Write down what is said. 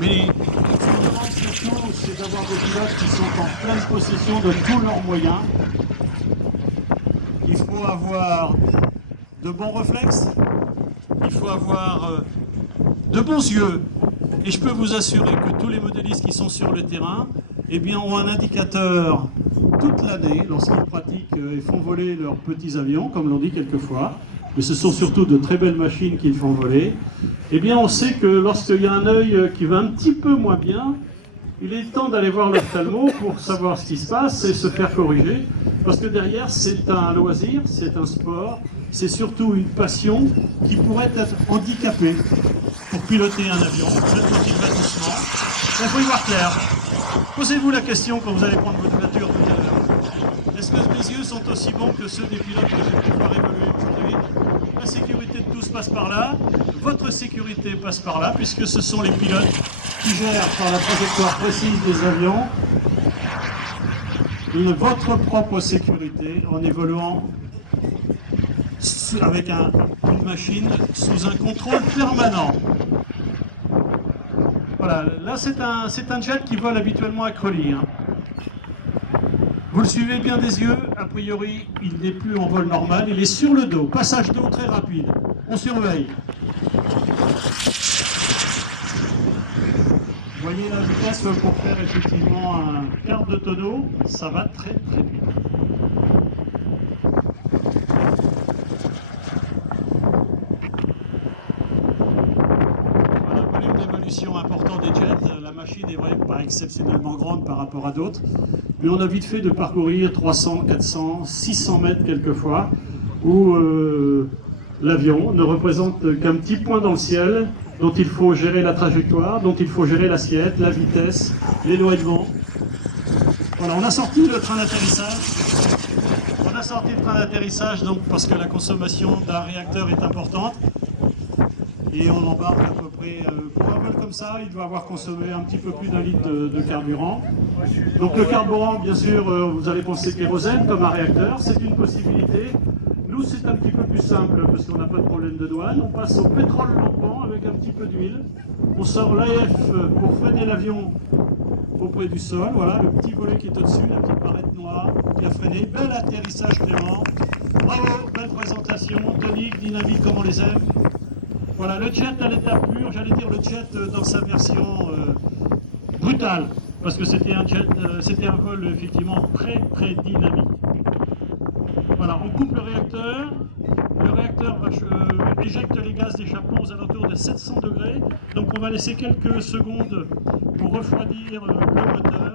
Mais ce qu'on demande surtout, c'est d'avoir des pilotes qui sont en pleine possession de tous leurs moyens. Il faut avoir de bons réflexes, il faut avoir de bons yeux. Et je peux vous assurer que tous les modélistes qui sont sur le terrain, eh bien, ont un indicateur toute l'année lorsqu'ils pratiquent et font voler leurs petits avions, comme l'on dit quelquefois. Mais ce sont surtout de très belles machines qu'ils font voler. Eh bien, on sait que lorsqu'il y a un œil qui va un petit peu moins bien, il est temps d'aller voir l'ophtalmo pour savoir ce qui se passe et se faire corriger. Parce que derrière, c'est un loisir, c'est un sport, c'est surtout une passion qui pourrait être handicapée pour piloter un avion, même quand il va doucement. Il faut y voir clair. Posez-vous la question quand vous allez prendre votre voiture tout à l'heure. Est-ce que mes yeux sont aussi bons que ceux des pilotes que je vais pouvoir évaluer aujourd'hui? La sécurité de tous passe par là, votre sécurité passe par là, puisque ce sont les pilotes qui gèrent par la trajectoire précise des avions votre propre sécurité en évoluant avec une machine sous un contrôle permanent. Voilà, là c'est un jet qui vole habituellement à Creully. Hein. Vous le suivez bien des yeux, a priori il n'est plus en vol normal, il est sur le dos, passage d'eau très rapide, on surveille. Vous voyez la vitesse pour faire effectivement un quart de tonneau, ça va très très vite. Voilà, volume d'évolution important des jets, la machine est vraiment pas exceptionnellement grande par rapport à d'autres, mais on a vite fait de parcourir 300, 400, 600 mètres quelquefois, où l'avion ne représente qu'un petit point dans le ciel, dont il faut gérer la trajectoire, dont il faut gérer l'assiette, la vitesse, l'éloignement. Voilà, on a sorti le train d'atterrissage. On a sorti le train d'atterrissage donc parce que la consommation d'un réacteur est importante. Et on embarque à peu près, pour un vol comme ça, il doit avoir consommé un petit peu plus d'1 litre de carburant. Donc le carburant, bien sûr, vous allez penser kérosène comme un réacteur, c'est une possibilité. Nous, c'est un petit peu plus simple parce qu'on n'a pas de problème de douane. On passe au pétrole lampant avec un petit peu d'huile. On sort l'AF pour freiner l'avion auprès du sol. Voilà, le petit volet qui est au-dessus, la petite barrette noire, bien freiné. Bel atterrissage Clément. Bravo, belle présentation, tonique, dynamique comme on les aime. Voilà, le jet à l'état pur, j'allais dire le jet dans sa version brutale, parce que c'était un vol effectivement très très dynamique. Voilà, on coupe le réacteur éjecte les gaz d'échappement aux alentours de 700 degrés, donc on va laisser quelques secondes pour refroidir le moteur.